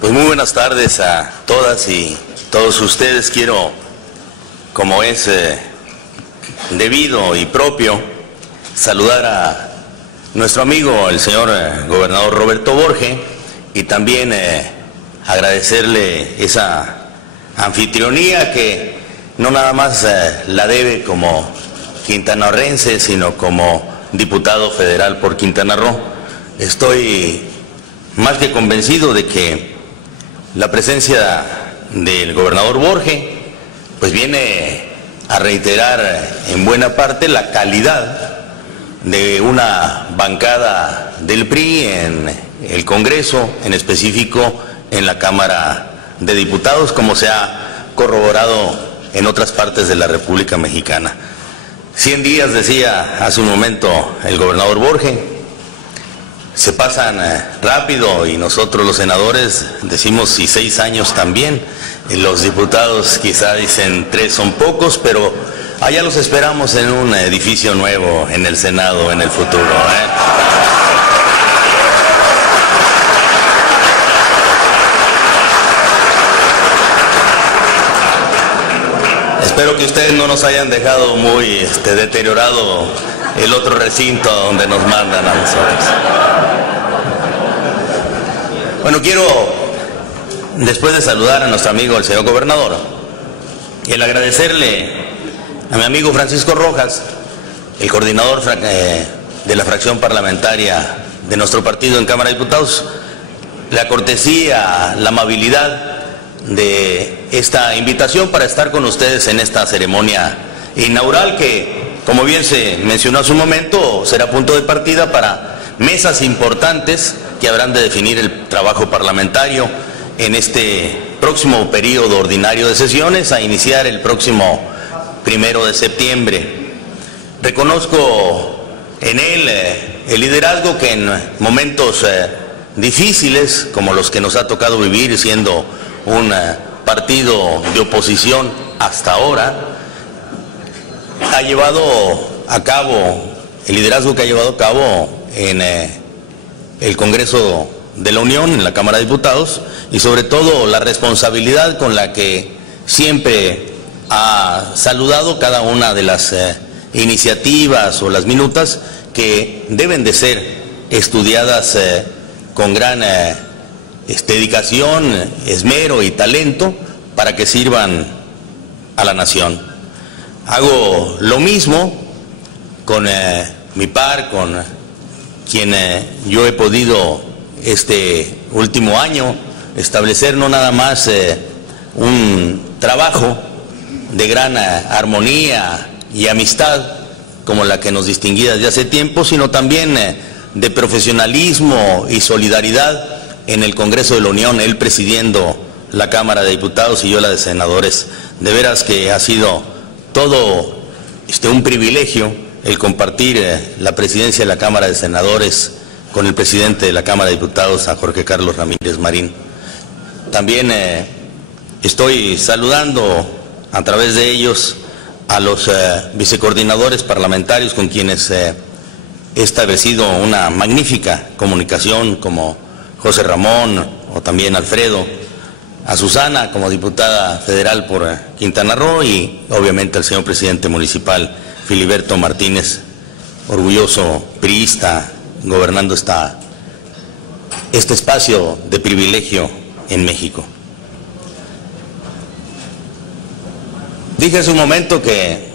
Pues muy buenas tardes a todas y todos ustedes. Quiero, como es debido y propio, saludar a nuestro amigo, el señor gobernador Roberto Borge, y también agradecerle esa anfitrionía que no nada más la debe como quintanarroense, sino como diputado federal por Quintana Roo. Estoy más que convencido de que la presencia del gobernador Borge pues viene a reiterar en buena parte la calidad de una bancada del PRI en el Congreso, en específico en la Cámara de Diputados, como se ha corroborado en otras partes de la República Mexicana. 100 días, decía hace un momento el gobernador Borge, se pasan rápido, y nosotros los senadores decimos y 6 años también. Los diputados quizá dicen 3 son pocos, pero allá los esperamos en un edificio nuevo en el Senado en el futuro. Espero que ustedes no nos hayan dejado muy deteriorado el otro recinto donde nos mandan a nosotros. Bueno, quiero, después de saludar a nuestro amigo el señor gobernador, y el agradecerle a mi amigo Francisco Rojas, el coordinador de la fracción parlamentaria de nuestro partido en Cámara de Diputados, la cortesía, la amabilidad de esta invitación para estar con ustedes en esta ceremonia inaugural que, como bien se mencionó hace un momento, será punto de partida para mesas importantes que habrán de definir el trabajo parlamentario en este próximo periodo ordinario de sesiones, a iniciar el próximo 1 de septiembre. Reconozco en él el liderazgo que en momentos difíciles, como los que nos ha tocado vivir siendo un partido de oposición hasta ahora, ha llevado a cabo, el liderazgo que ha llevado a cabo en el Congreso de la Unión, en la Cámara de Diputados, y sobre todo la responsabilidad con la que siempre ha saludado cada una de las iniciativas o las minutas que deben de ser estudiadas con gran dedicación, esmero y talento para que sirvan a la nación. Hago lo mismo con mi par, con quien yo he podido este último año establecer no nada más un trabajo de gran armonía y amistad como la que nos distinguía desde hace tiempo, sino también de profesionalismo y solidaridad en el Congreso de la Unión, él presidiendo la Cámara de Diputados y yo la de Senadores. De veras que ha sido todo un privilegio el compartir la presidencia de la Cámara de Senadores con el presidente de la Cámara de Diputados, a Jorge Carlos Ramírez Marín. También estoy saludando a través de ellos a los vicecoordinadores parlamentarios con quienes he establecido una magnífica comunicación, como José Ramón o también Alfredo, a Susana como diputada federal por Quintana Roo, y obviamente al señor presidente municipal Filiberto Martínez, orgulloso priista, gobernando este espacio de privilegio en México. Dije hace un momento que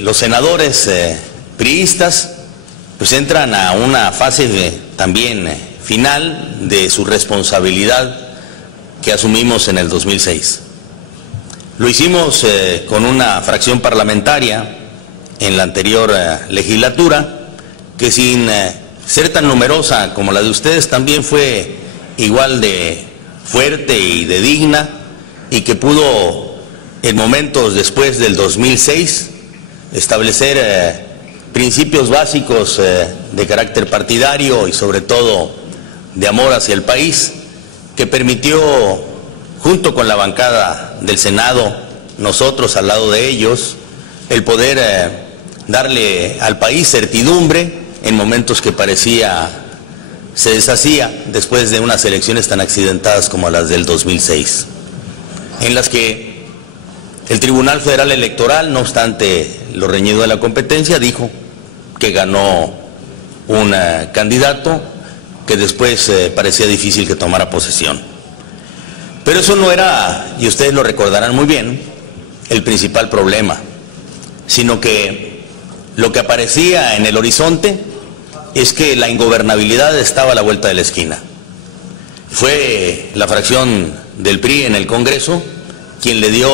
los senadores priistas pues entran a una fase también final de su responsabilidad que asumimos en el 2006. Lo hicimos con una fracción parlamentaria en la anterior legislatura, que sin ser tan numerosa como la de ustedes también fue igual de fuerte y de digna, y que pudo en momentos después del 2006 establecer principios básicos de carácter partidario y sobre todo de amor hacia el país, que permitió, junto con la bancada del Senado, nosotros al lado de ellos, el poder darle al país certidumbre en momentos que parecía se deshacía después de unas elecciones tan accidentadas como las del 2006, en las que el Tribunal Federal Electoral, no obstante lo reñido de la competencia, dijo que ganó un candidato que después parecía difícil que tomara posesión. Pero eso no era, y ustedes lo recordarán muy bien, el principal problema, sino que lo que aparecía en el horizonte es que la ingobernabilidad estaba a la vuelta de la esquina. Fue la fracción del PRI en el Congreso quien le dio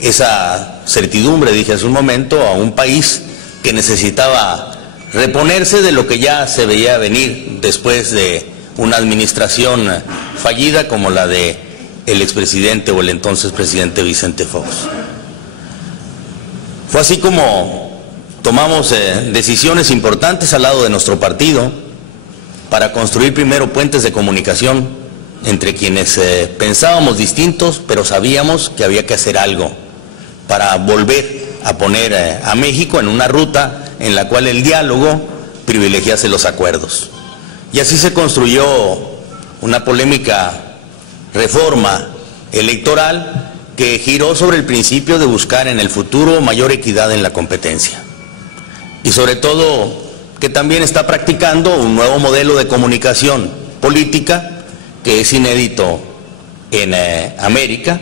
esa certidumbre, dije hace un momento, a un país que necesitaba reponerse de lo que ya se veía venir después de una administración fallida como la de el expresidente o el entonces presidente Vicente Fox. Fue así como tomamos decisiones importantes al lado de nuestro partido para construir primero puentes de comunicación entre quienes pensábamos distintos, pero sabíamos que había que hacer algo para volver a poner a México en una ruta en la cual el diálogo privilegiase los acuerdos. Y así se construyó una polémica reforma electoral que giró sobre el principio de buscar en el futuro mayor equidad en la competencia. Y sobre todo, que también está practicando un nuevo modelo de comunicación política que es inédito en América,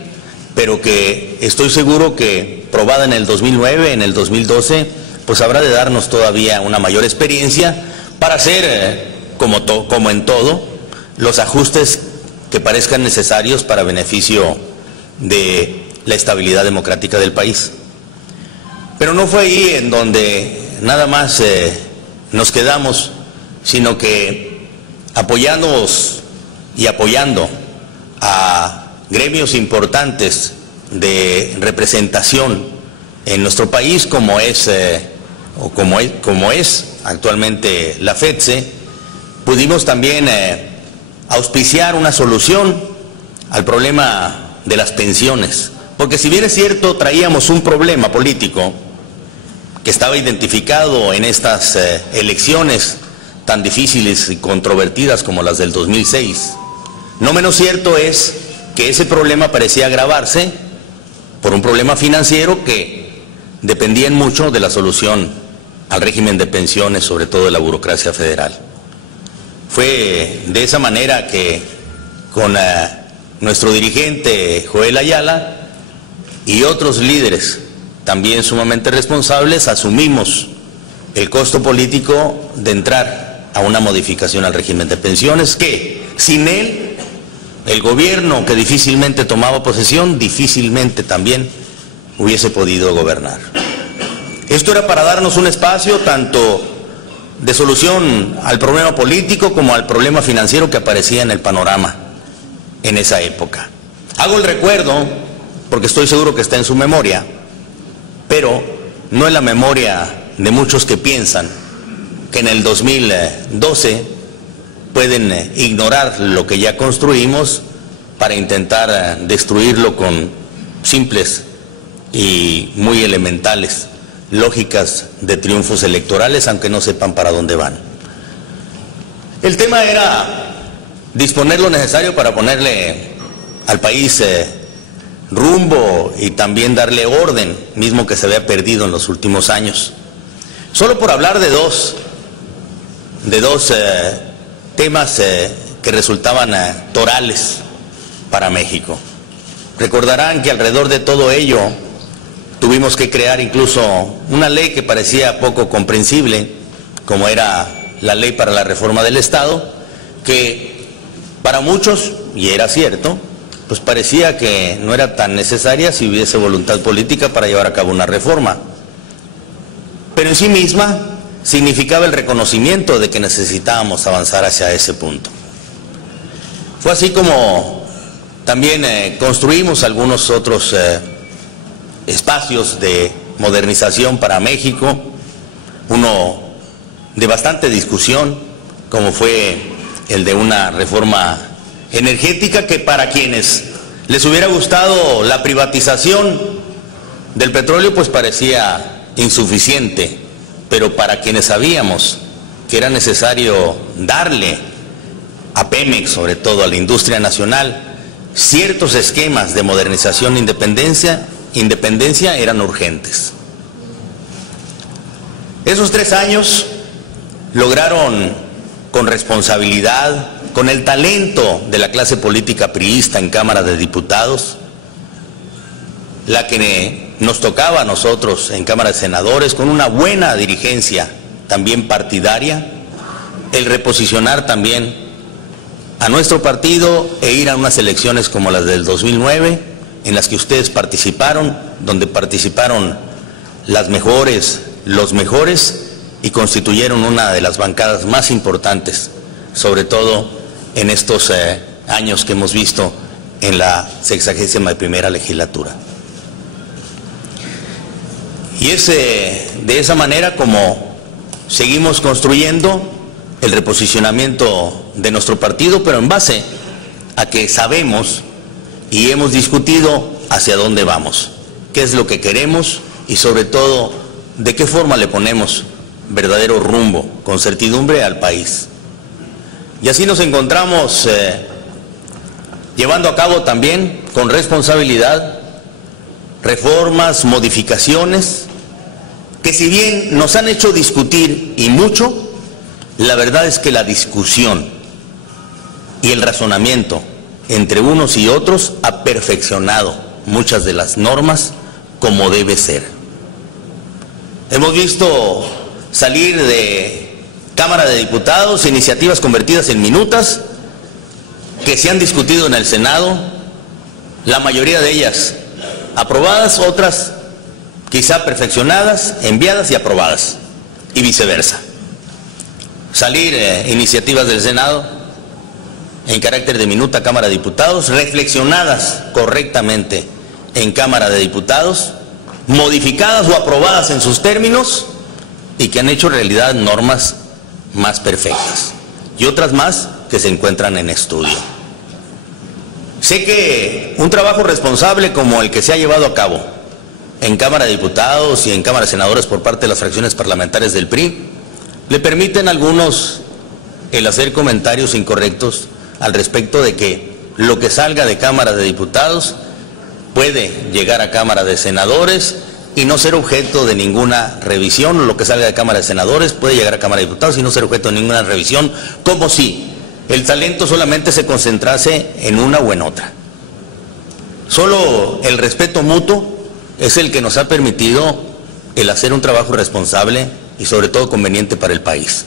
pero que estoy seguro que probada en el 2009, en el 2012, pues habrá de darnos todavía una mayor experiencia para hacer, como en todo, los ajustes que parezcan necesarios para beneficio de la estabilidad democrática del país. Pero no fue ahí en donde nada más nos quedamos, sino que apoyándonos y apoyando a gremios importantes de representación en nuestro país, como es actualmente la FETSE, pudimos también auspiciar una solución al problema de las pensiones, porque si bien es cierto traíamos un problema político que estaba identificado en estas elecciones tan difíciles y controvertidas como las del 2006, no menos cierto es que ese problema parecía agravarse por un problema financiero que dependía en mucho de la solución al régimen de pensiones, sobre todo de la burocracia federal. Fue de esa manera que con nuestro dirigente Joel Ayala y otros líderes también sumamente responsables asumimos el costo político de entrar a una modificación al régimen de pensiones que sin él el gobierno que difícilmente tomaba posesión difícilmente también hubiese podido gobernar. Esto era para darnos un espacio tanto de solución al problema político como al problema financiero que aparecía en el panorama en esa época. Hago el recuerdo porque estoy seguro que está en su memoria, pero no en la memoria de muchos que piensan que en el 2012 pueden ignorar lo que ya construimos para intentar destruirlo con simples y muy elementales lógicas de triunfos electorales, aunque no sepan para dónde van. El tema era disponer lo necesario para ponerle al país rumbo y también darle orden, mismo que se había perdido en los últimos años. Solo por hablar de dos temas que resultaban torales para México. Recordarán que alrededor de todo ello tuvimos que crear incluso una ley que parecía poco comprensible, como era la ley para la reforma del Estado, que para muchos, y era cierto, pues parecía que no era tan necesaria si hubiese voluntad política para llevar a cabo una reforma. Pero en sí misma significaba el reconocimiento de que necesitábamos avanzar hacia ese punto. Fue así como también construimos algunos otros espacios de modernización para México, uno de bastante discusión, como fue el de una reforma energética que para quienes les hubiera gustado la privatización del petróleo pues parecía insuficiente, pero para quienes sabíamos que era necesario darle a Pemex, sobre todo a la industria nacional, ciertos esquemas de modernización e independencia eran urgentes. Esos 3 años lograron, con responsabilidad, con el talento de la clase política priista en Cámara de Diputados, la que nos tocaba a nosotros en Cámara de Senadores, con una buena dirigencia también partidaria, el reposicionar también a nuestro partido e ir a unas elecciones como las del 2009, en las que ustedes participaron, donde participaron las mejores, los mejores, y constituyeron una de las bancadas más importantes, sobre todo en estos años que hemos visto en la 61ª legislatura. Y es de esa manera como seguimos construyendo el reposicionamiento de nuestro partido, pero en base a que sabemos y hemos discutido hacia dónde vamos, qué es lo que queremos y sobre todo de qué forma le ponemos verdadero rumbo, con certidumbre al país. Y así nos encontramos llevando a cabo también con responsabilidad reformas, modificaciones, que si bien nos han hecho discutir y mucho, la verdad es que la discusión y el razonamiento entre unos y otros ha perfeccionado muchas de las normas como debe ser. Hemos visto salir de Cámara de Diputados iniciativas convertidas en minutas que se han discutido en el Senado, la mayoría de ellas aprobadas, otras quizá perfeccionadas, enviadas y aprobadas, y viceversa. Salir iniciativas del Senado en carácter de minuta a Cámara de Diputados, reflexionadas correctamente en Cámara de Diputados, modificadas o aprobadas en sus términos y que han hecho realidad normas más perfectas y otras más que se encuentran en estudio. Sé que un trabajo responsable como el que se ha llevado a cabo en Cámara de Diputados y en Cámara de Senadores por parte de las fracciones parlamentarias del PRI le permiten a algunos el hacer comentarios incorrectos al respecto de que lo que salga de Cámara de Diputados puede llegar a Cámara de Senadores y no ser objeto de ninguna revisión, o lo que salga de Cámara de Senadores puede llegar a Cámara de Diputados y no ser objeto de ninguna revisión, como si el talento solamente se concentrase en una o en otra. Solo el respeto mutuo es el que nos ha permitido el hacer un trabajo responsable y sobre todo conveniente para el país.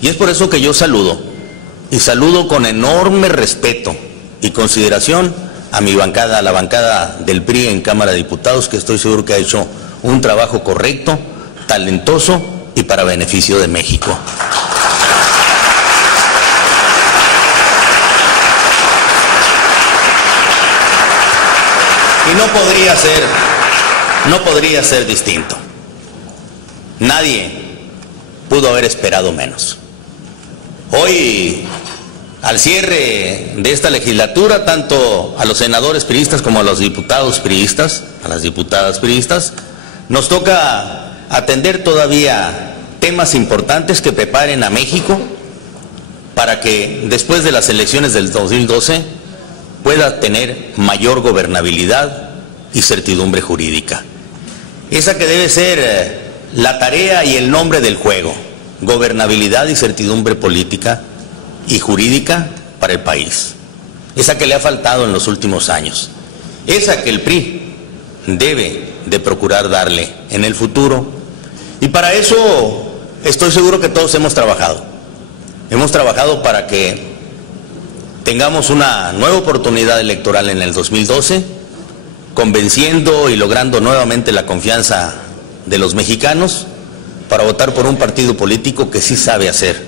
Y es por eso que yo saludo, y saludo con enorme respeto y consideración a mi bancada, a la bancada del PRI en Cámara de Diputados, que estoy seguro que ha hecho un trabajo correcto, talentoso y para beneficio de México. Y no podría ser distinto. Nadie pudo haber esperado menos. Hoy, al cierre de esta legislatura, tanto a los senadores priistas como a los diputados priistas, a las diputadas priistas, nos toca atender todavía temas importantes que preparen a México para que después de las elecciones del 2012 pueda tener mayor gobernabilidad y certidumbre jurídica. Esa que debe ser la tarea y el nombre del juego: gobernabilidad y certidumbre política y jurídica para el país. Esa que le ha faltado en los últimos años. Esa que el PRI debe de procurar darle en el futuro. Y para eso estoy seguro que todos hemos trabajado. Hemos trabajado para que tengamos una nueva oportunidad electoral en el 2012, convenciendo y logrando nuevamente la confianza de los mexicanos para votar por un partido político que sí sabe hacer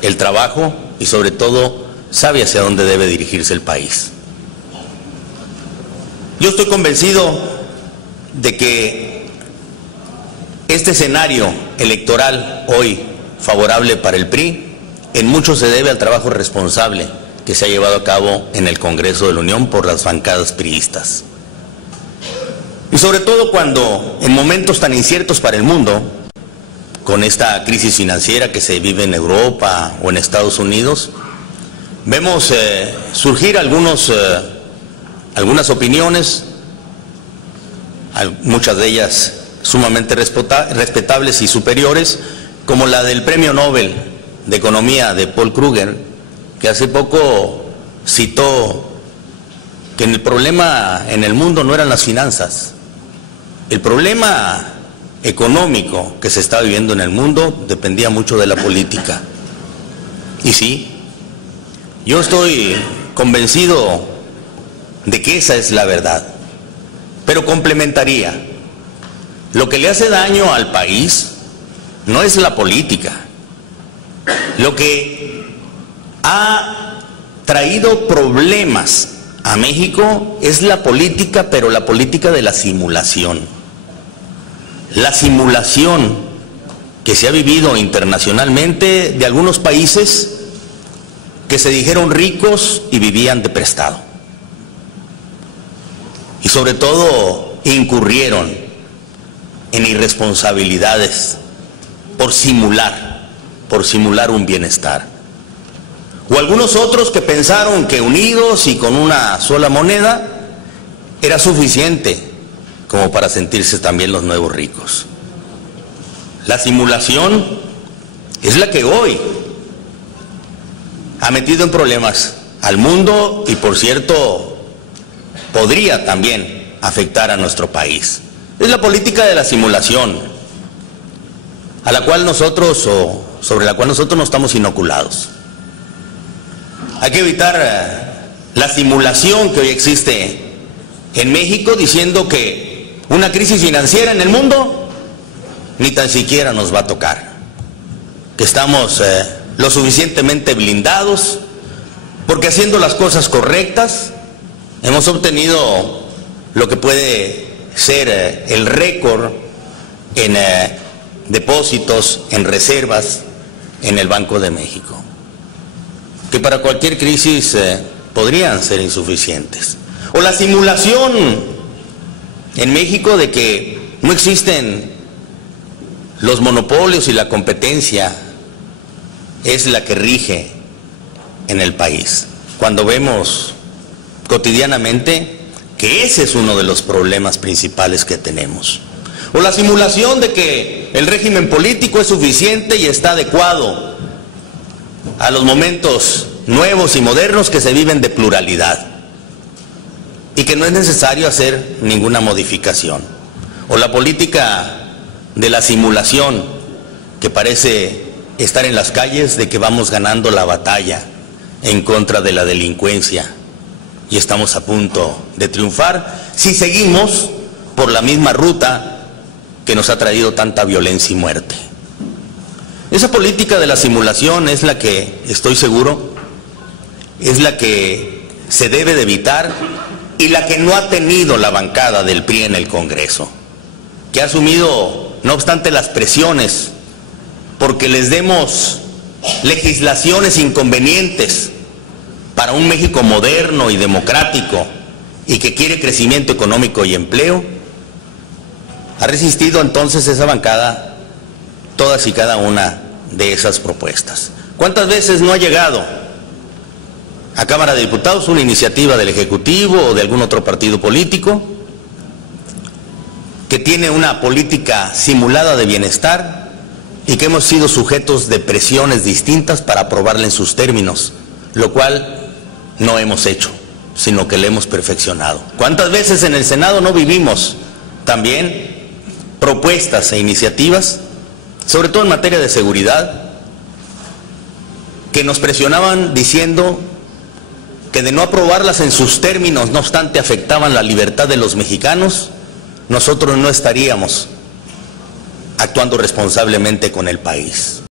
el trabajo y sobre todo sabe hacia dónde debe dirigirse el país. Yo estoy convencido de que este escenario electoral hoy favorable para el PRI en mucho se debe al trabajo responsable que se ha llevado a cabo en el Congreso de la Unión por las bancadas priistas. Y sobre todo cuando en momentos tan inciertos para el mundo, con esta crisis financiera que se vive en Europa o en Estados Unidos, vemos surgir algunas opiniones, muchas de ellas sumamente respetables y superiores, como la del Premio Nobel de Economía de Paul Krugman, que hace poco citó que el problema en el mundo no eran las finanzas. El problema económico que se está viviendo en el mundo dependía mucho de la política. Y sí, yo estoy convencido de que esa es la verdad, pero complementaría: lo que le hace daño al país no es la política. Lo que ha traído problemas a México es la política, pero la política de la simulación. La simulación que se ha vivido internacionalmente de algunos países que se dijeron ricos y vivían de prestado. Y sobre todo incurrieron en irresponsabilidades por simular un bienestar. O algunos otros que pensaron que unidos y con una sola moneda era suficiente como para sentirse también los nuevos ricos. La simulación es la que hoy ha metido en problemas al mundo y, por cierto, podría también afectar a nuestro país. Es la política de la simulación, a la cual nosotros, o sobre la cual nosotros no estamos inoculados. Hay que evitar la simulación que hoy existe en México, diciendo que una crisis financiera en el mundo ni tan siquiera nos va a tocar, que estamos lo suficientemente blindados, porque haciendo las cosas correctas hemos obtenido lo que puede ser el récord en depósitos, en reservas en el Banco de México, que para cualquier crisis podrían ser insuficientes. O la simulación en México de que no existen los monopolios y la competencia es la que rige en el país, cuando vemos cotidianamente que ese es uno de los problemas principales que tenemos. O la simulación de que el régimen político es suficiente y está adecuado a los momentos nuevos y modernos que se viven de pluralidad y que no es necesario hacer ninguna modificación. O la política de la simulación, que parece estar en las calles de que vamos ganando la batalla en contra de la delincuencia y estamos a punto de triunfar si seguimos por la misma ruta que nos ha traído tanta violencia y muerte. Esa política de la simulación es la que, estoy seguro, es la que se debe de evitar y la que no ha tenido la bancada del PRI en el Congreso, que ha asumido, no obstante las presiones, porque les demos legislaciones inconvenientes para un México moderno y democrático y que quiere crecimiento económico y empleo. Ha resistido entonces esa bancada todas y cada una de esas propuestas. ¿Cuántas veces no ha llegado a Cámara de Diputados una iniciativa del Ejecutivo o de algún otro partido político que tiene una política simulada de bienestar y que hemos sido sujetos de presiones distintas para aprobarla en sus términos, lo cual no hemos hecho, sino que la hemos perfeccionado? ¿Cuántas veces en el Senado no vivimos también propuestas e iniciativas, sobre todo en materia de seguridad, que nos presionaban diciendo que de no aprobarlas en sus términos, no obstante afectaban la libertad de los mexicanos, nosotros no estaríamos actuando responsablemente con el país?